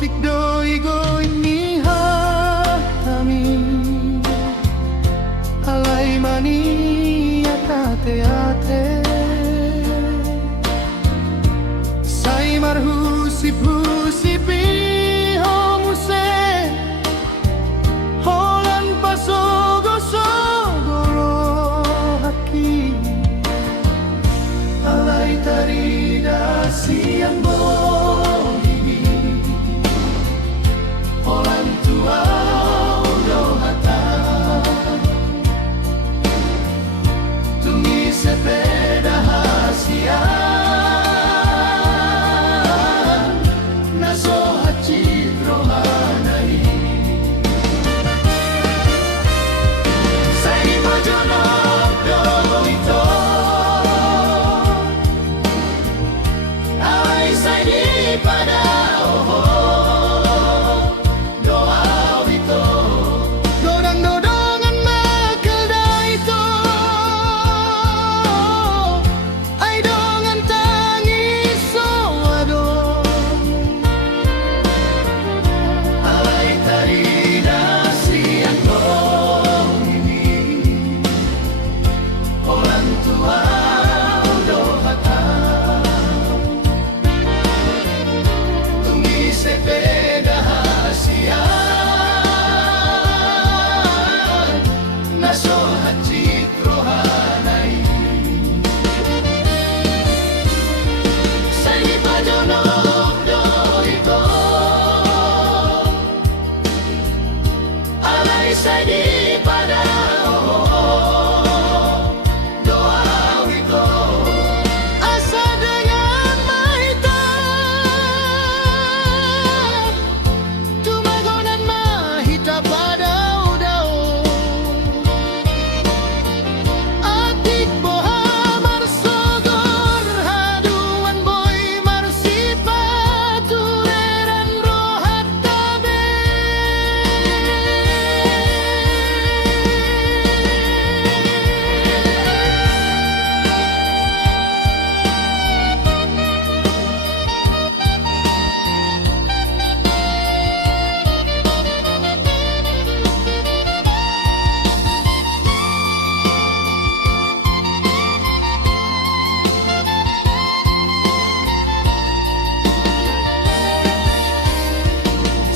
pikdo igo ini hatami alai mani atate ate sai marhu sipu sipi homuse holan pasogo sogoro haki alai tarida siang bohimi holan tua udo hata tungi sepeda hasian naso hachit rohanai sai majono do ito ai sai di pada oho doa ito dodang-dodangan makelda ito ai dongan tangis soado alai tarida siang kong ini orang tua udo hata tungi sepeda hasian naso hachit rohanai sai pajonok do ito alai sai di pada doa ito asa dengan maita tumagonan mahita pada udao atik boha marsogor haduan boy marsipa tureran rohat tabe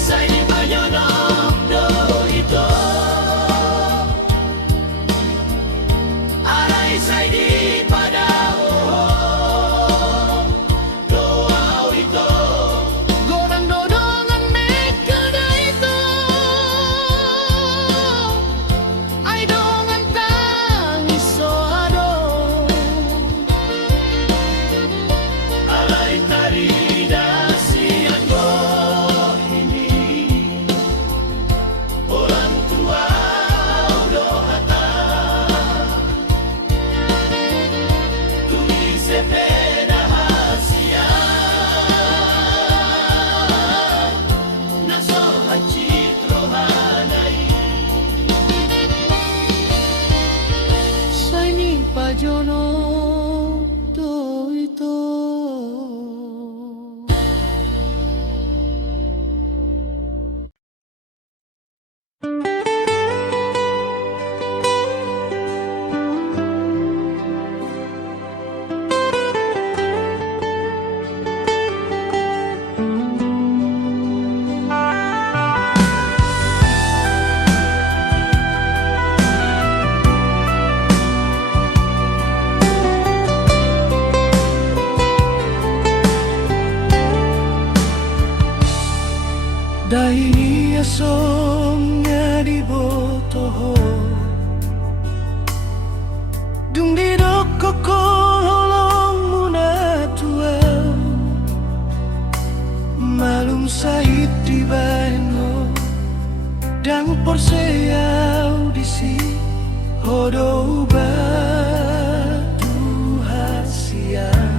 sai di pajonok do ito alai sai di pada doa ito godang dodongan mekelda ito ai dongan tangis soado alai tarida siang bohimi orang tua udo hata tungi sepeda hasian naso hachit rohanai sai ni pajonok do ito Dahini asomnya di botoho dung di dokoko holong muna tua malum sahit di baino dang porse audisi hodo batu hasian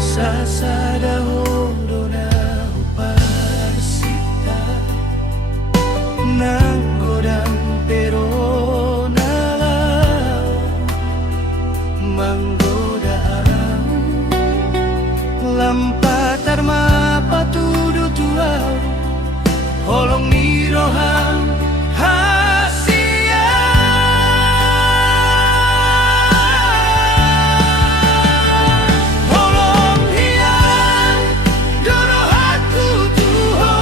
sasada hodona uparsita nanggodang perona manggoda lampat tarma patudu tua holong niroham hasia holong hian doro aku tuho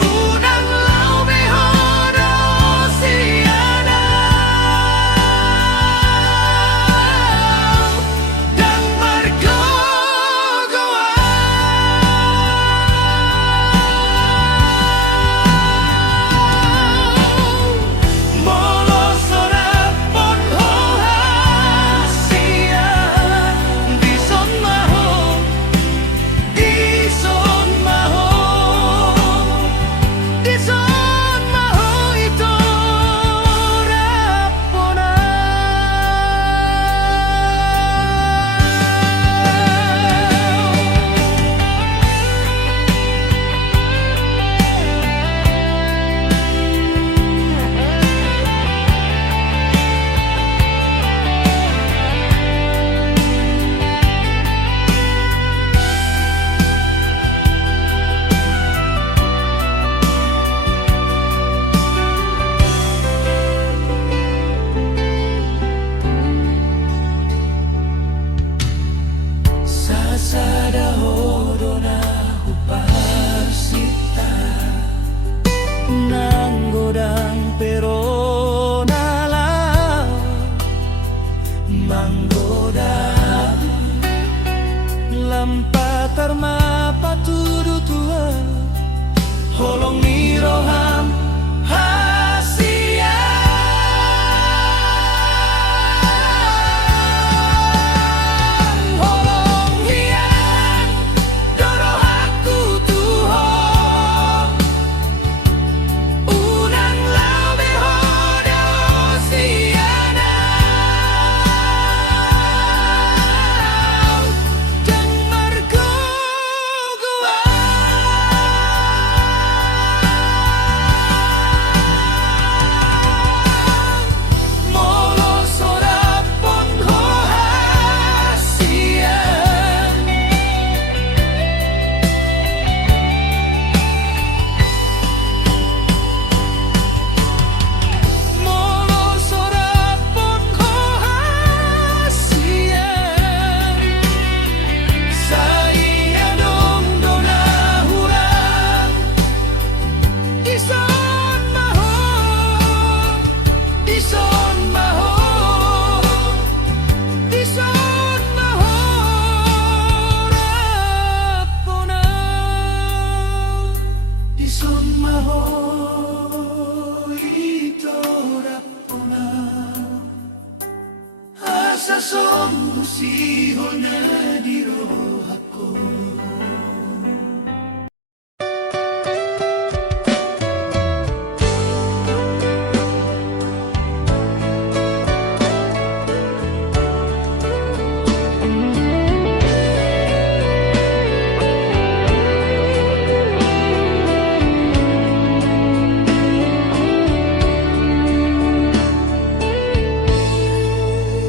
unang lau mehodo siana dan margo goa molos ora pon hasia dison maho dison maho dison maho itu rapona sasada hodona hupasita nanggodang perona lao manggodang lampatar mapatudu tua holong niroham hasia holong hian doro aku tuho unang lau mehodo siana dan margo goa molos ora pon hasia molos ora pon hasia saya dong dona hurang dison maho dison maho dison maho rapona dison maho itu rapona asa son musihona di rohaku.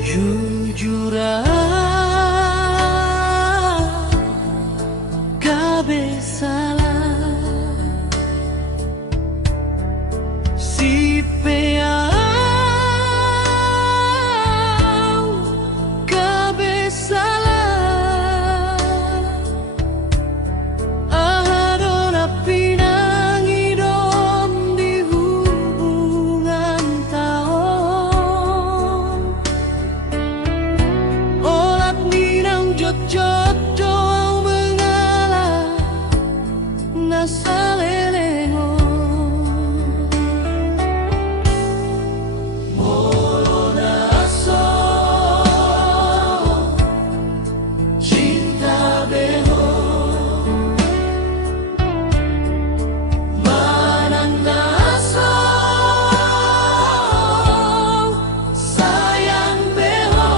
Jujur cabe salah si peau cabe salah ahadona pinangi dom di hubungan taon olat ninang jot-jot doang mengalah nasalelego molo naso cinta beho manang naso sayang beho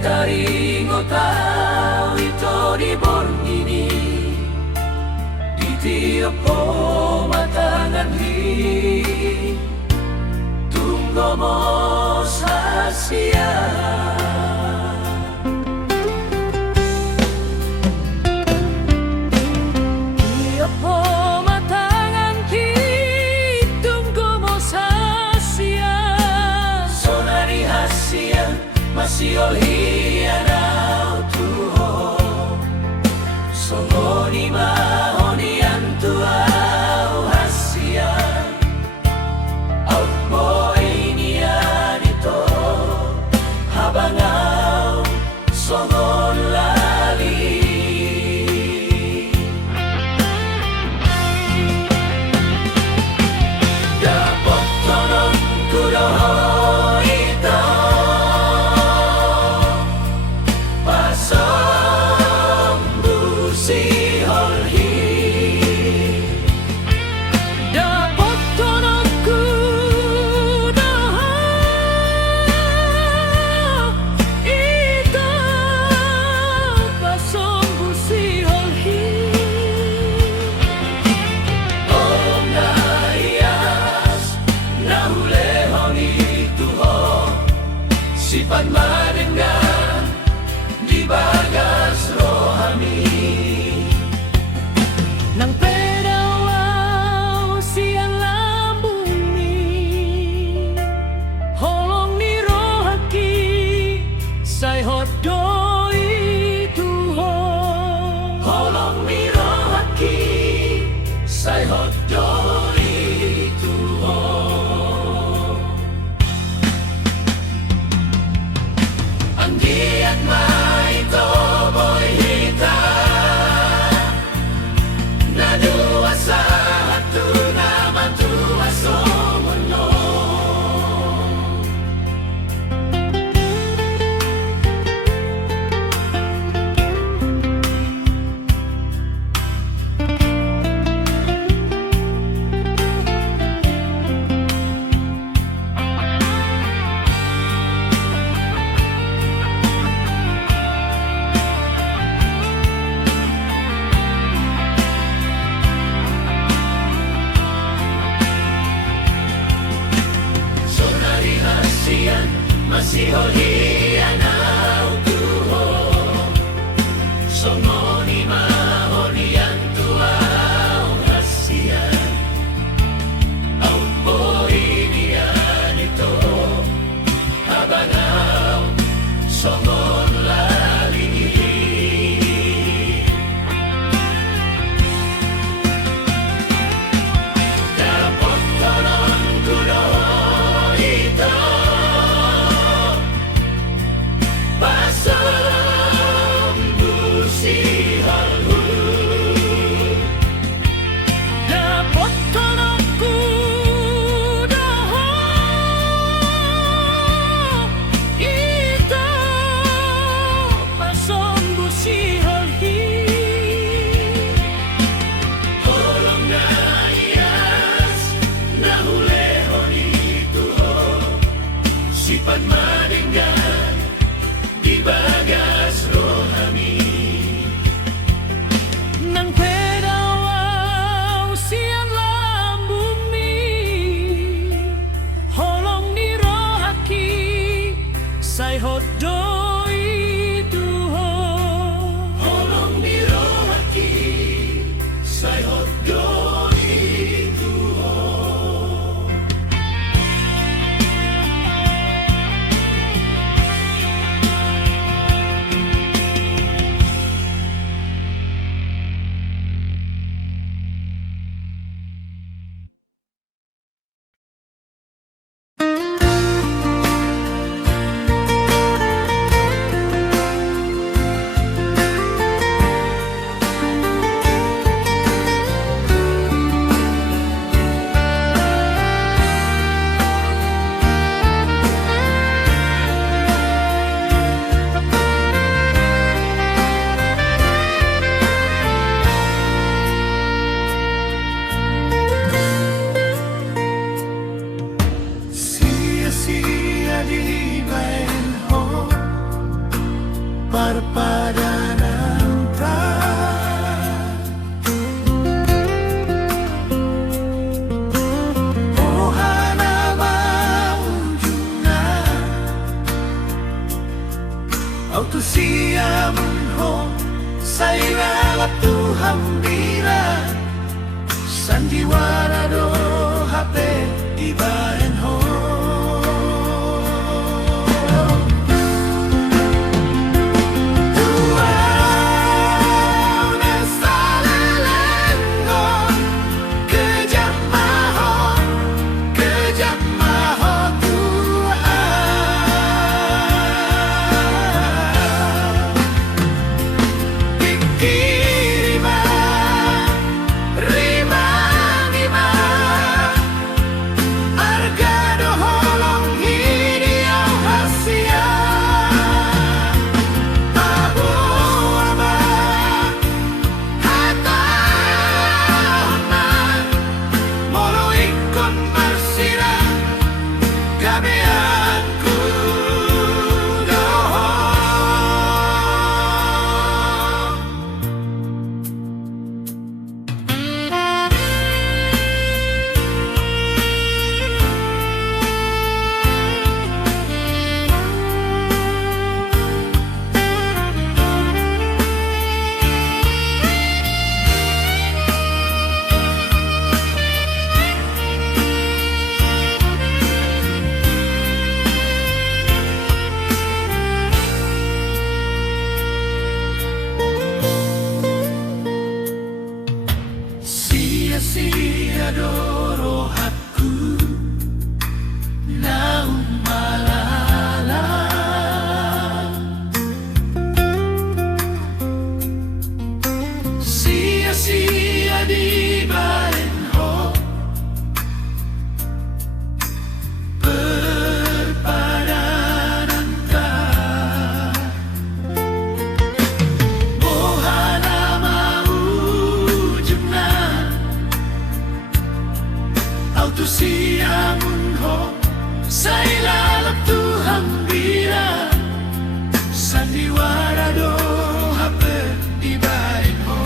taringo tao ito di borngini di tiap po matangan hi tunggu mo sa siya. Tiap po matangan hi tunggu mo sa siya. Sonari hasia masih hianau tuho songoni mahoni antuau hasia au mo inianito habangau songon lali dapat tolong kudoho sifat madengan di bagas rohani nang pedawaw siang lambung ni holong ni rohaki say hodoi tuho holong ni rohaki say hodoi tuho Anggian mai to boy hita na dua sa hatu na matua somono masih hianau tuho songoni mahoni antuau hasian au poinianito habangau songon lali dapat tolong kudoh ito sifat madengan di bagas rohani nang pedawaw siang lambung mi holong ni rohaki say hodoi tuho holong ni rohaki say hodoi tuho ho Saira Tuhan bira Sandiwara do hape Ibaen ho Sia-sia doro hatku naung malala Sia-sia di baren ho Perpadanan kah Mohana mau jemnan Auto siamun ho Saila Tuhan bira Sandiwara do hape Ibaen ho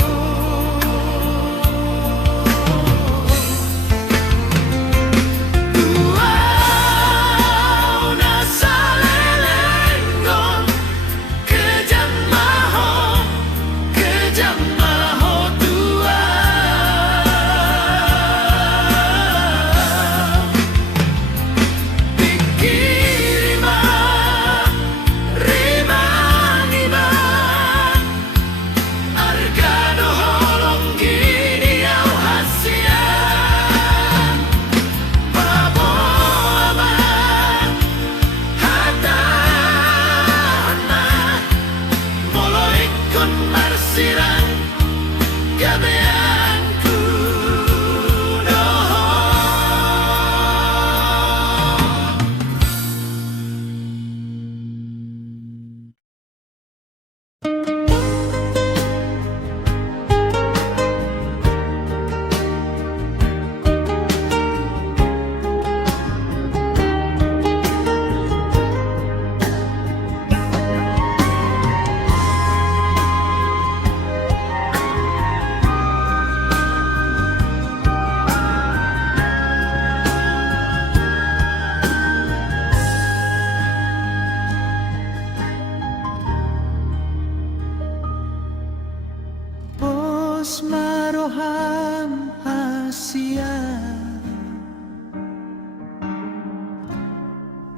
Maroham Asia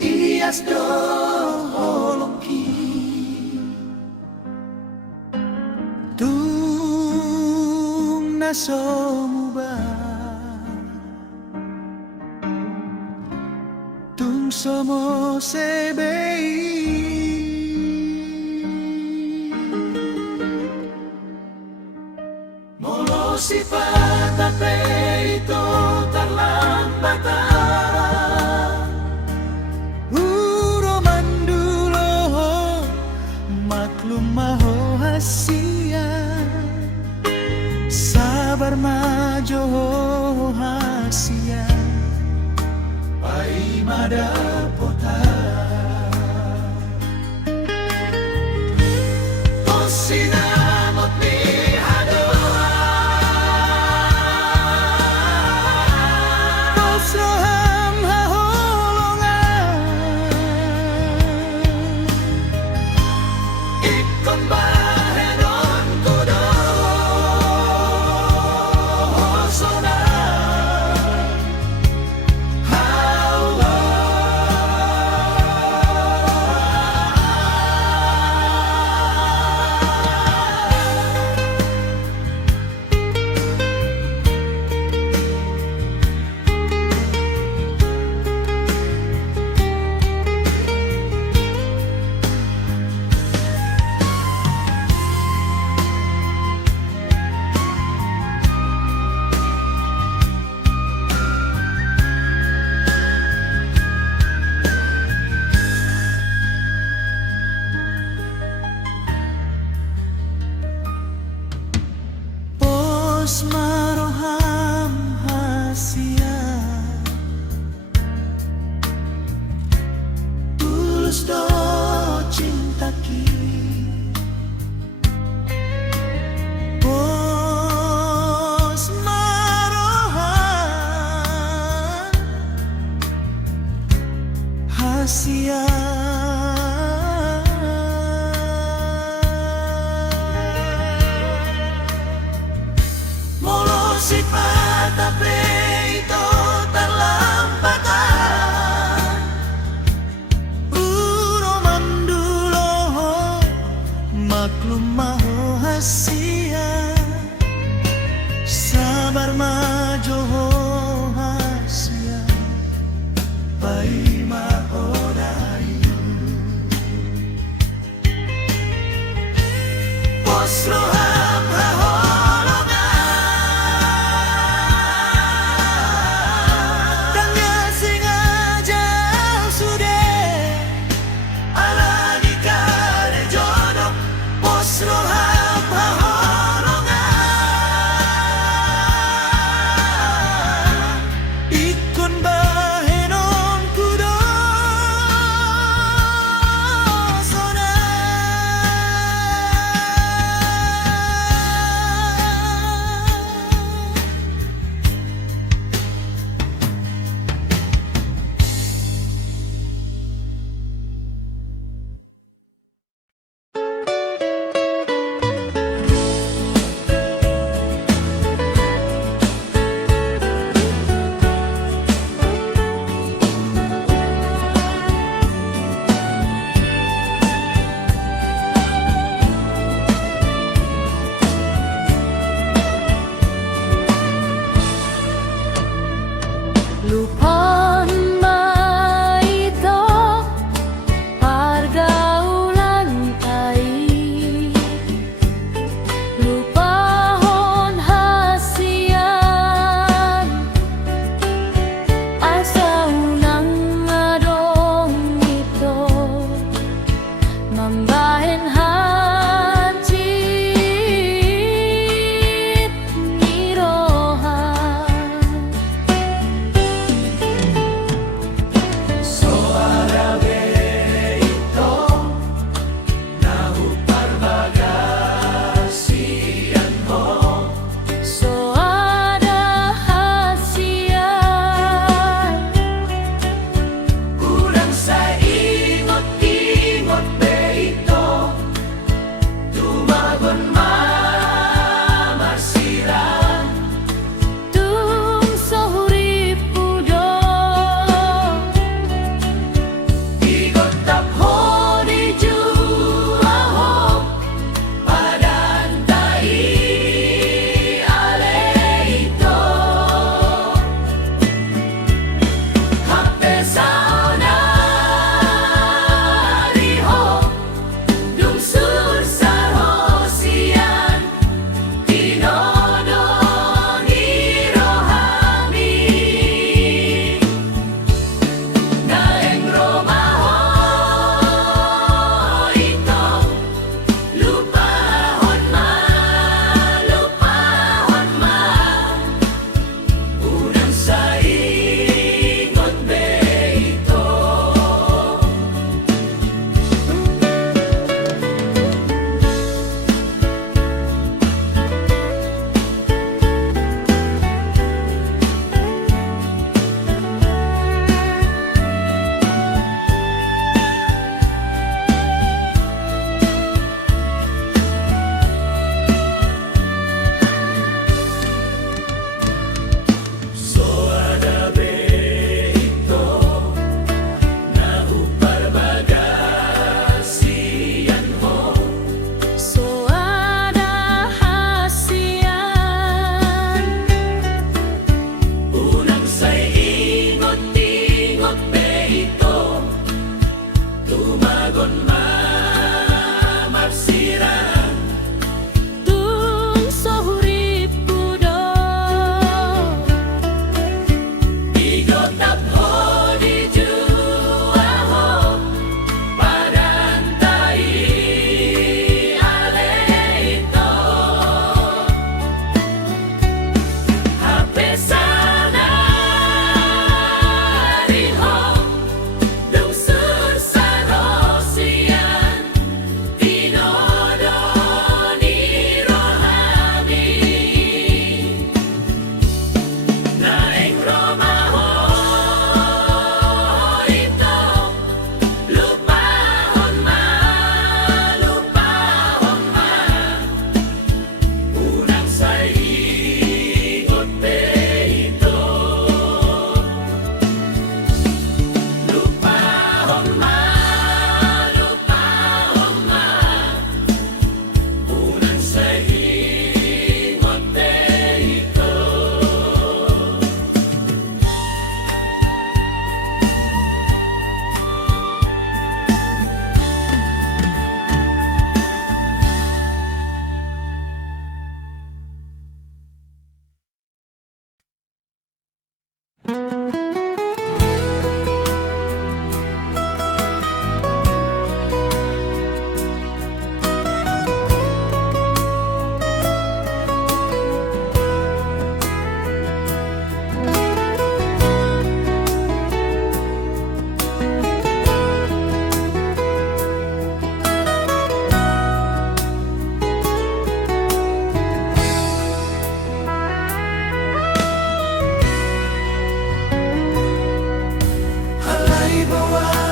Ias do holongki Tung nasomuba Tung somo sebei Sifat apa itu terlambat Uro mandulo maklum maho hasia Sabar majo hasia Pai madapota Osinamot ni Ikon bahen tulus do cinta ki bos marohan hasia molo sifat ape itu terlampatan uromandulo maklum maho hasia sabar majo hasia pai mahodayu posro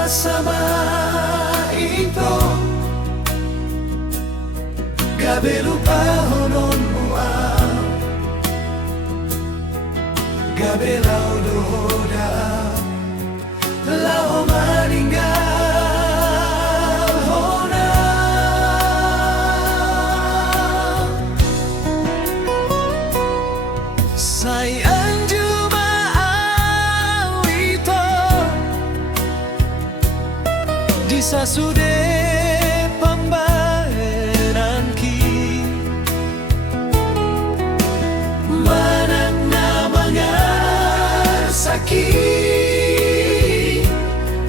sama ito gabi lupa honon mual gabi laudo hoda lao meninggal hona sayang cuma awito di sasude pembayaran ki mana namanya sakit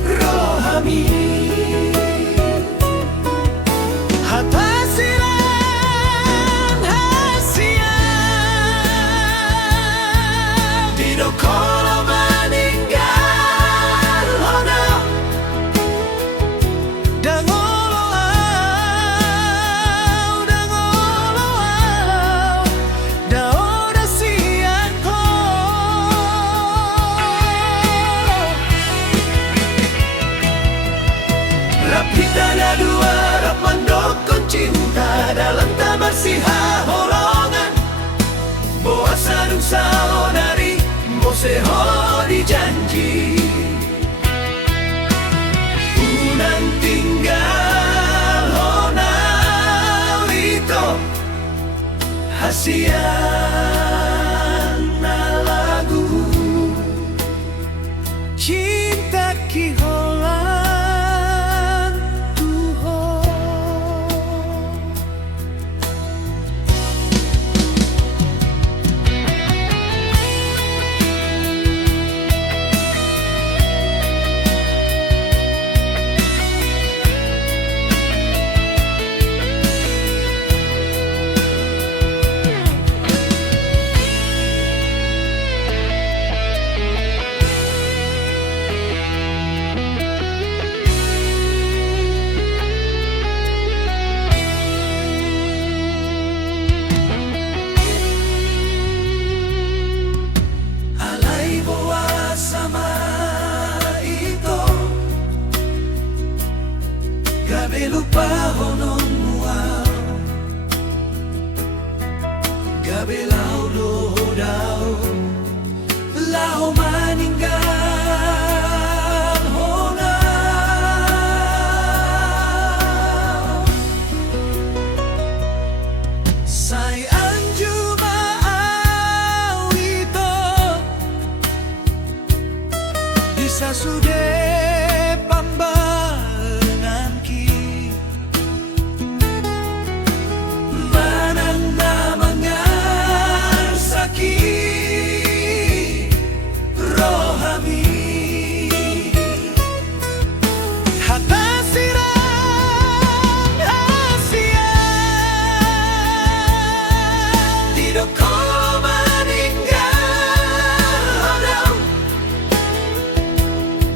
rohami hatta siran hasian dino kolo meninggal hona Rapidana dua rap mendokong cinta dalam tabar siha holongan boa sadung saudari moseho di janji unang tinggal hona wito hasian na lagu cinta kihola gabi lupa honon mual gabi laudo hodao lao meninggal hona sayang cuma awito di sasude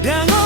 Dango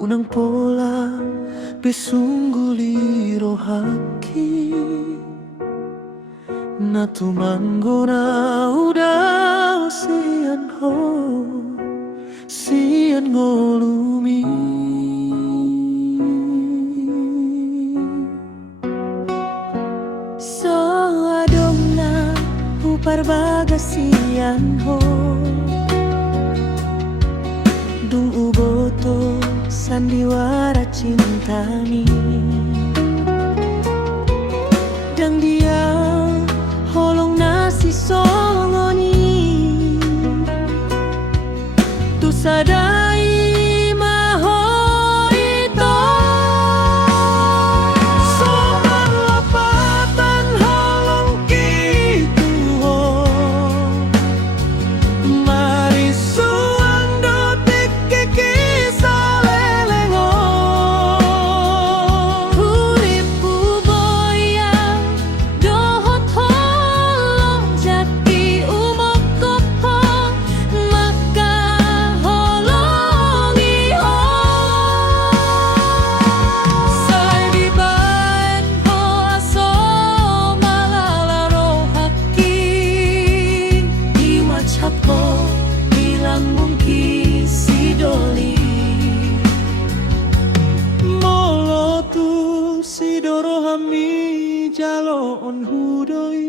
unang pola besungguh rohaki na tumanggo na udah sian ngolumi. So adong na upar bagasian ho dung uboto sandiwara cintani dang dia holong nasi songoni tu sadai maho ito Soman lapatan holong kitu ho mari suang dotik kikisa lelengo Uripu boyang dohot holong jaki umok kopo maka holongi ho Say di baen ho aso malalaro haki di macap ho bilang mungkin si doli Molo tu sidoro hami jalo on hudoi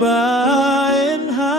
baen ha